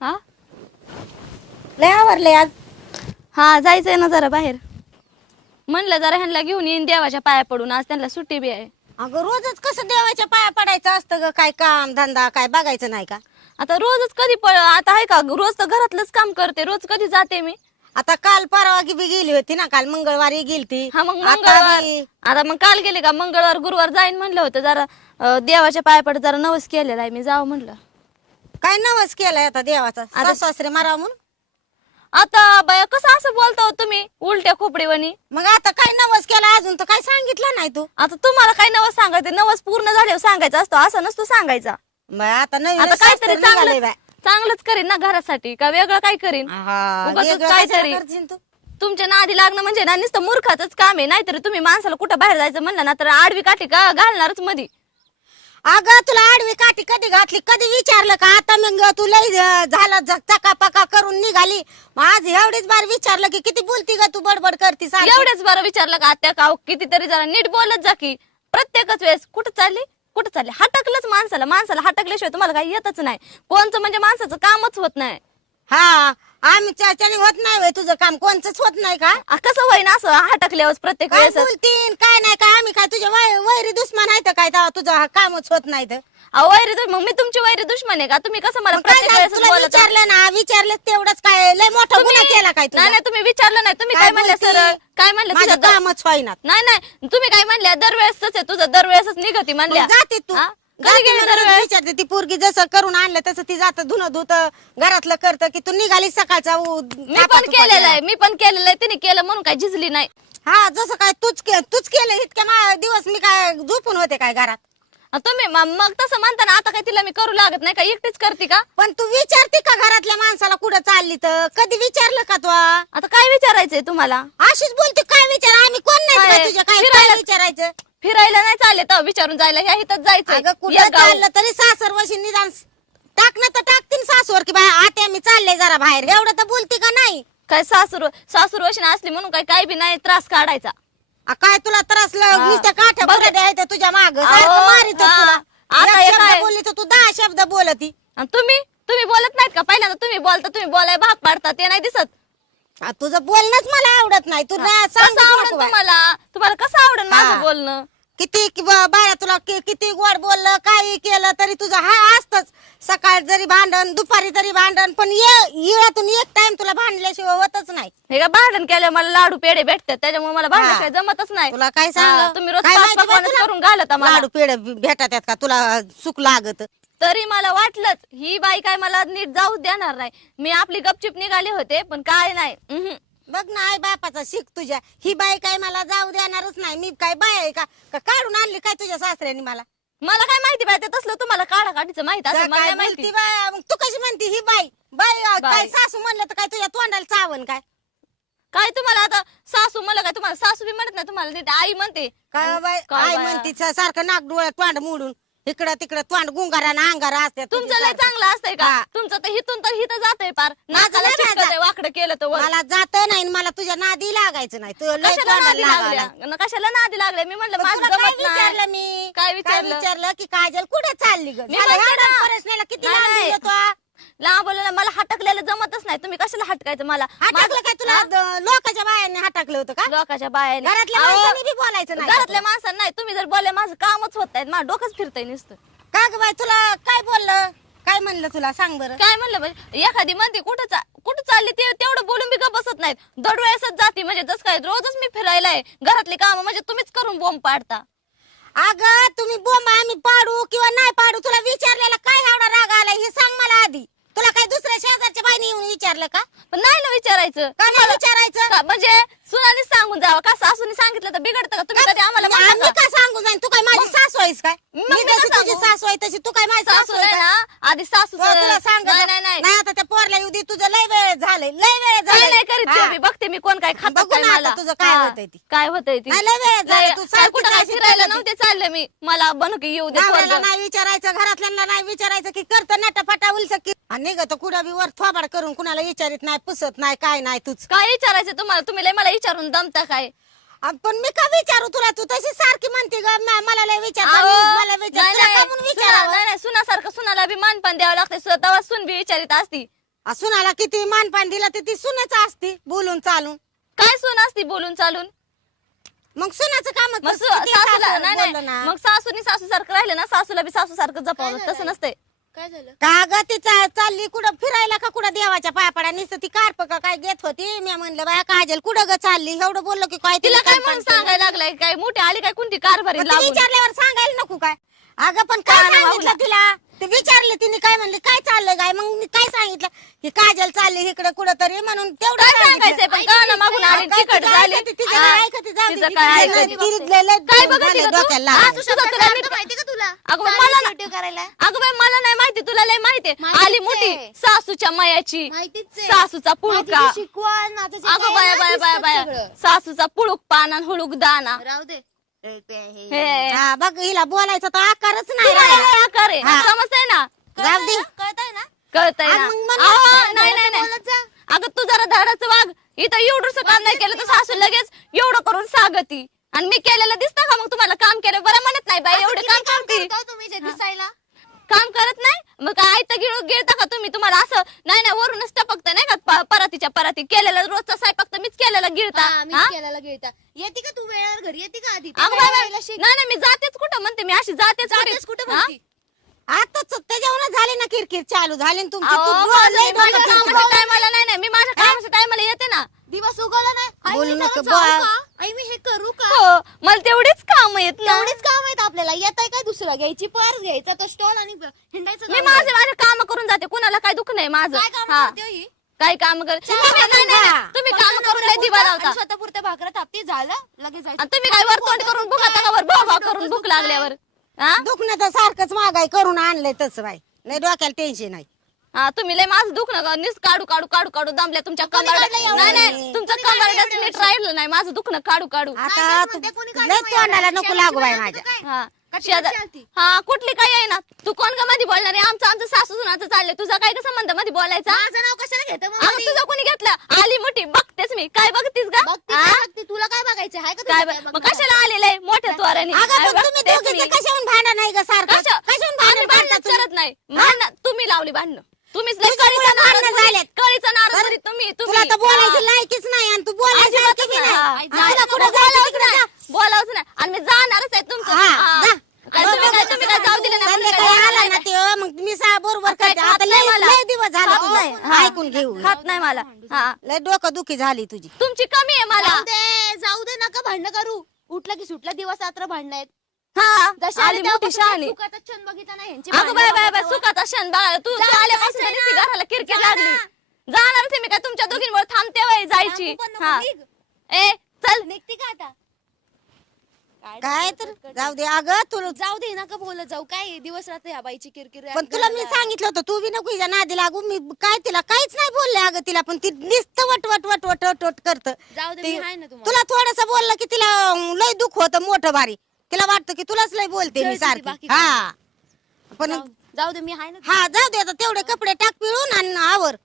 हा? लय आवरले आज. हा जायचंय ना जरा बाहेर. म्हणलं जरा ह्यांना घेऊन येईन देवाच्या पाया पडून. आज त्यांना सुट्टी बी आहे. अगं रोजच कसं देवाच्या पाया पडायचं असतं ग? काय काम धंदा काय बघायचं नाही का? आता रोजच कधी पळ आता आहे का? रोज तर घरातलंच काम करते. रोज कधी जाते मी? आता काल परवा की बी गेली होती ना काल मंगळवारी गेलती. हा मग आता मंगळवार बी- आता मग काल गेले का? मंगळवार गुरुवार जाईन म्हणलं होतं जरा अं, देवाच्या पाया पड जरा नवस केलेला आहे मी जावं म्हणलं. काय नवस केलाय आता देवाचा? आता- सासरे मारा म्हणून? आता बाया कसं असं बोलता हो तुम्ही उलट्या खोपडीवानी? मग आता काय नवस केला अजून? तर काय सांगितलं नाही तू? आता तुम्हाला काय नवस सांगायचं? नवस पूर्ण झाल्यावर सांगायचं असतो असं नसतो सांगायचा. आता नवीन आता काहीतरी शास्त्र निघालंय चांगलं बाय. चांगलंच करीन ना घरासाठी. का वेगळं काय करीन? हा, उगाचच वेगळं काहीतरी. कशाला करशील तू? तुमच्या नादी लागणं म्हणजे ना नुसतं मूर्खाचंच काम आहे. नाहीतर तुम्ही माणसाला कुठं बाहेर जायचं म्हणलं ना तर आडवी काठी का घालणारच मधी. अगं तुला आडवी काठी कधी घातली? कधी विचारलं का? आता मग तू लय अं, झालं चकापका करून निघाली. मग आज एवढीच बार विचारलं की किती बोलती ग तू बडबड करती सारखी? एवढेच बरं विचारलं का आत्या का कितीतरी जरा नीट बोलत जा की. प्रत्येकच वेळेस कुठं चालली? कुठं चालली? हटकलंच माणसाला. माणसाला हटकल्याशिवाय तुम्हाला काही येतच नाही. कोणचं म्हणजे माणसाचं कामच होत नाही. हा आमच्या त्याने होत नाही व्हय तुझं काम. कोणचंच होत नाही का? आ, कसं होईन असं? हटकल्यावर प्रत्येक काय वेळेस बोलतीन? काय नाही काय आम्ही काय तुझ्या वै- वैरी दुश्मन आहे तर काय? तेव्हा तुझं हा कामच होत नाही तर. अहो, वैरी दुश्मन- मग मी तुमची वैरी दुश्मन आहे का? तुम्ही कसं मला मग काय प्रत्येक? वेळेस तुला बोलत विचारलं ना विचारलं तेवढंच काय लय मोठा गुन्हा केला काय नाही नाही तुम्ही विचारलं नाही. तुम्ही काय म्हणल्या बोलती? सर काय म्हणलं माझं तुझं कामच होईना. नाही नाही. तुम्ही काय म्हणल्या? दरवेळेसच आहे तुझं दरवेळेसच निघती म्हणल्या. मग जाते तू. हा? कधी जाते गेली म्हणून दरवेळेस? विचारते ती पोरगी जसं करून आणलं तसं ती जात धुन धुत घरातलं करतं की तू निघाली सकाळचा उ- मी पण तुपा केलेलं केला. आहे मी पण केलेलं आहे तिने केलं म्हणून काय झिजली नाही. हा जसं काय तूच के- तूच केलं इतक्या मा- दिवस मी काय झोपून होते काय घरात? तुम्ही म- मग तसं म्हणता ना आता काय तिला मी करू लागत नाही का? एकटीच करते का? पण तू विचारते का घरातल्या माणसाला कुठं चालली तर? कधी विचारलं का तू? आता काय विचारायचंय तुम्हाला? अशीच बोलते काय विचार? आम्ही कोण नाही काय? तुझ्या काय काय फिरायला- विचारायचं? फिरायला नाही चालले तर विचारून जायला ह्या इथं अगं जायचं कुठं चाललं तरी सासर वशी निदान टाकणं तर टाकतील सासूवर की बाय आत्या मी चालले जरा बाहेर. एवढं तर बोलती का नाही? काय सासूर सासूर वशीन असली म्हणून काय काय बी नाही त्रास काढायचा. आ, काय तुला त्रास. नुसत्या काठ्या द्यायच्या तुझ्या माग. मारित आता हे काय? बोलली तर तू दहा शब्द बोलती. आणि तुम्ही? तुम्ही बोलत नाहीत का? पहिल्यांदा तुम्ही बोलता तुम्ही बोलाय भाग पाडता ते नाही दिसत. आ, तुझं बोलणंच मला आवडत नाही. तू ना कसं आवडेल नको बाई. तुम्हाला? तुम्हाला कसं आवडेल हा. माझं बोलणं? किती कि- ब- बाया तुला कि- किती गोड बोललं काही केलं तरी तुझं हा असतच. सकाळ जरी भांडण दुपारी तरी भांडण पण ये- एक टाइम तुला भांडल्याशिवाय होतच नाही. हे का भांडण केलं मला लाडू पेढे भेटतात त्याच्यामुळे मला भांडण हा. काय जमतच नाही. तुला काय हा, सांग तुम्ही रोज पाच करून घालत. लाडू पेड भेटत आहेत का? तुला सुख लागत. तरी मला वाटलंच ही बाई काय मला नीट जाऊ देणार नाही. मी आपली गपचिप निघाले होते पण काय नाही. उहुं. बघ ना आई बापाचा शिक तुझ्या. ही बाई काय मला जाऊ देणारच नाही. मी काय बाय आहे का? का काढून आणली काय तुझ्या सासऱ्याने मला? मला काय माहिती बाई ते तसलं तुम्हाला काढा काढीचं माहीत तर असं मला काय नाही बोलती माहिती बाय मग तू कशी म्हणती ही बाई? बाई अं, बाई. काय सासू म्हणलं तर काय तुझ्या तोंडाला चावन काय? काय तुम्हाला आता सासू मला काय? तुम्हाला सासू बी म्हणत नाही तुम्हाला नीट आई म्हणते. काय बाई काय आई बाया? म्हणती स- सारखं नाक डोळ्यात तोंड मोडून. इकडं तिकडं तोंड गुंगारा ना अंगारा असते तुमचं लय चांगलं असतंय का. तुमचं तर हिथून तर हिथं जातंय पार माझं नाकाला नाही चिटकतंय, माझं. वाकडं केलं तर वर. मला जात नाही आणि मला तुझ्या नादी लागायचं नाही तू लय कशाला तोंडाला नादी. लागल्या न कशाला नादी लागल्या मी म्हणलं माझं तुला काय जमत नाही विचारलं मी काय विचारलं? विचारलं की काजल कुठे चालली ग मी झालं म्हणते एवढं ना. प्रश्नाला किती नाही, लांब नाही. दिलं तू? लांब बोलायला मला हटकलेलं जमतच नाही. तुम्ही कशाला हटकायचं मला? हटकलं माझं- काय तुला? हा? द- लोकांच्या बायांनी हटकलं होतं का? लोकांच्या बायाने. घरातल्या अहो, माणसाने बी बोलायचं नाही घरातल्या माणसांना नाही. तुम्ही जर बोलले माझं कामच होत नाही. माझं डोकंच फिरतंय नुसतं. का ग बाई? तुला काय बोललं? काय म्हणलं तुला? सांग बरं. काय म्हणलं म्हणजे एखादी म्हणते कुठं चा- कुठं चालली ते? तेवढं बोलून बी का बसत नाहीत? दरवेळेसच जाते. म्हणजे जसं काय रोजच मी फिरायला आहे. घरातली कामं म्हणजे तुम्हीच करून बोंब पाडता. अगं तुम्ही बोंब आम्ही पाडू किंवा नाही पाडू तुला विचारलेला काय एवढा राग आलाय हे सांग मला आधी. तुला काय दुसऱ्या शेजारच्या बाईने येऊन विचारलं का पण नाही ना विचारायचं का नाही विचारायचं का- म्हणजे सुनानीच सांगून जावं का सासूनी सांगितलं तर बिघडतं का तुम्ही कधी आम्हाला म्हणता आम्ही का? का सांगू जाईन तू काय माझी सासू आहेस काय मग मी मी जशी का तुझी सांगू? सासू आहे तशी तू काय माझी सासू सासू आहे का? ना आधी सासू तो तुला सांग नाही नाही नाही नाही आता त्या पोरला येऊ दे तुझं लय वेळ झालंय लय वेळ काय झालंय नाही करीत हा. बी. बघते मी कोण काय खात बघू काय ना आता मला तुझं काय हा. होतंय ती. काय होतंय ती नाही, लय वेळ झाला. तू काय सारखी कुठं काय काळजी फिरायला करत नव्हते चालले मी मला बनू येऊ दे नवऱ्याला. नाही विचारायचं घरातल्यांना नाही विचारायचं की करत नटाफटा उलस की आणि निघत कुठं बी वर थोबाड करून कुणाला विचारित नाही पुसत नाही काय नाही तुझ काय विचारायचं तुम्हाला? तुम्ही लय मला विचारून दमता काय? पण मी का विचारू तुला? तू तशी सारखी म्हणते ग म- मला लय विचार अहो, मला सासूसारखं सुनाला बी मानपान द्यावं लागते स्वतः सून बी विचारित असती. सुनाला किती मानपान दिला तर ती सुनच असती बोलून चालून. काय सून असती बोलून चालून? मग सुनाचं काम मग सु- सासूला नाही नाही. मग सासूनी सासू सारखं राहिलं ना सासूला बी सासू सारखं जपावं तसं नसतंय. काय झालं? का ग ती चा- चालली कुठं? फिरायला का कुठं देवाच्या पायापडा नुसतं ती कार्प का काय घेत होती? मी म्हणलं बाया काजल कुठं ग चालली? एवढं बोललो की काय तिला काय म्हणून? सांगायला लागलाय? काय मोठी आली काय? कोणती कारभारी मग ती लागून विचारल्यावर सांगायला नको काय? अगं पण काय सांगितलं. तिला? ते विचारले तिने काय म्हणली? काय चाललंय काय मग मी काय सांगितलं? की काजल चालली इकडे कुठं तरी म्हणून तेवढं काय सांगितलं. सांगायचं पण काना झाली तिचं? काय ऐकते, काय का तू? हा, तुला माहिती का तुला अगं बाई, चालली मला शेवटी करायला अगं बाई मला नाही माहिती तुला लय माहिती माहितीच आली मोठी आहे. सासूच्या मयाची माहितीच आहे. सासूचा पुळका माझी शिकवण अगं काय बाया ना बाया बाया दिसतं बाया सगळं. सासूचा पुळूक पाना हुळूक दाना राहू दे हे ते हे. हे हा बघ हिला बोलायचं तर आकारच नाही तुम्हाला राहिला. आकार आहे हा. समजतंय ना जाऊ दे कळतंय ना कळतंय ना अहो, नाही नाही नाही बोलत जा. अगं तू जरा धाडाचं वाघ. इथं एवढंच काम नाही केलं तर सासू लगेच एवढं करून सांगती. आणि मी केलेलं दिसतं का मग तुम्हाला काम केलं? बरं म्हणत नाही बाई एवढे काम करते. तुम्ही जे दिसायला? काम करत नाही? मग काय तर गिळ गिळता का तुम्ही? तुम्हाला असं नाही नाही वरूनच टपकत नाही का? प- परातीच्या पराती. केलेला रोजचा स्वयंपाक तर मीच केलेला गिळता. हा, मीच हा? केलेला घेता येते का तू वेळेवर घरी? येते का आधी? अगं बाई, बाई, वेळेला शिक. नाही नाही मी जातेच कुठं म्हणते मी अशी जातेच जातेस कुठं हा? म्हणती? आताच त्याच्यावर झाली ना किरकिर चालू. झाली ना तुमची. अहो, तू रोज माझं- लई माझ्या डोकं कामाच्या फिरवलं. टायमाला नाही नाही मी माझ्या कामाच्या टायमाला येते ना. दिवस उगवला नाही. आई, बोलू मी नको, जरा जाऊ बा. का? आई मी हे करू का? हो मला तेवढेच काम येत ना. एवढेच काम आहेत आपल्याला. येत आहे काय दुसरं? घ्यायची पर्स घ्यायचा तो स्टॉल आणि हिंडायचं मी. माझे माझे काम करून जाते. कुणाला काय दुःख नाही माझं. काय काम हा. करते? काय काम कर तुम्ही नाही, नाही, नाही. तुम्ही फक्त काम करून लय दिवा लावता. स्वतः पुरते भाकरं थापती झालं लगेच जायचं. आणि तुम्ही काय वर तोंड करून भुका का वर? भोगा करून भूक लागल्यावर. हा दुखणं तर सारखंच मागाय करून आणलंय तसं बाई. लय डोक्याला टेन्शन आहे. हा तुम्ही लय माझं दुख नका निस काढू काढू काढू काढू दमल्या तुमच्या एवढं? नाही नाही तुमचं एवढं? नीट राहिलं नाही. माझं दुखणं काढू काढू. आता तू लय तोंडाला? नको लागू बाई माझ्या? हा का? हा कुठली काय आहे ना? तू कोण का मध्ये बोलणार? आहे आमचं आमचं सासू सुनाचं चाललंय. तुझा काय का संबंधमध्ये बोलायचा? माझं नाव कशाला घेतं मग अगं मध्ये? तुझं कोणी घेतलं? आली मोठी बघतेच मी. काय बघतीस का हा? बघते? तुला काय बघायचं आहे का काय बघ- मग? कशाला आलेलं आहे मोठ्या त्वराने अगं काय पण तुम्ही बघतेच दोघीचं मी. कशाहून भांडण नाही ग सारखं कशा- कशाहून आम्ही भांडण भांडणच करता करत नाही भांडण तुम्ही लावली भांडण तुम्हीच लय तुझ्यामुळे कळीचा नारळ भांडणं धरी- झालेत. कळीचा नारळ तर धरी तुम्ही तुला तुम्ही तर बोलायची. लायकीच नाही आणि तू बोलायची अजिबातच बी नाही. नाही हा. आणि नाही, तुला कुठं मग जायचं बोलावंच तिकडं नाही. जा. बोलावंच नाही आणि मी जाणारच आहे तुमचं हा, हा. जा. काय तुम्ही काय तुम्ही काय जाऊ दिलं नाही म्हणून काय संध्याकाळी जाणार आला ना नाही. ते मग मी सा बरोबर काय करते खात आता नाही लय मला. लय दिवस झाला खात नाही. तुझं हा. ऐकून घेऊ खात नाही मला हा लय डोकं दुखी झाली तुझी तुमची कमी आहे मला जाऊ दे जाऊ दे नका भांडण करू उठलं की सुटलं दिवस रात्र भांडण आहेत हा. आली मोठी शहाणी. क्षण बघितला नाही. ह्यांची अगं भांडणं बाय बाय बाय बघायचं. सुखाचा क्षण बघा तू जा, तू आल्यापासून जायचंय नुसती ना. घराला किरकिर जा लागली. आहे मी काय तुमच्या दोघींवर थांबते वय जायची. सांगू पण नको, हा. निघ. ए चल. निघते का आता? काय तर जाऊ दे. अगं तुला जाऊ दे नका बोलत जाऊ. काय दिवस रात्र ह्या बाईची किरकिर पण तुला मी सांगितलं होतं तू बी नको हिच्या नादी लागू. मी काय तिला काहीच नाही बोलले अगं तिला पण ती नुसतं वट वट वट वट वट वट करत. जाऊ दे मी आहे ना तुम्हाला. तुला थोडस बोललं की तिला अं, लय दुःख होतं मोठं भारी. तिला वाटतं की तुलाच लय बोलते मी जळती ती बाकी सारखी हा पण जाऊ- दे मी ना हा जाऊ दे आता तेवढे कपडे टाक पिळून आणि आवर.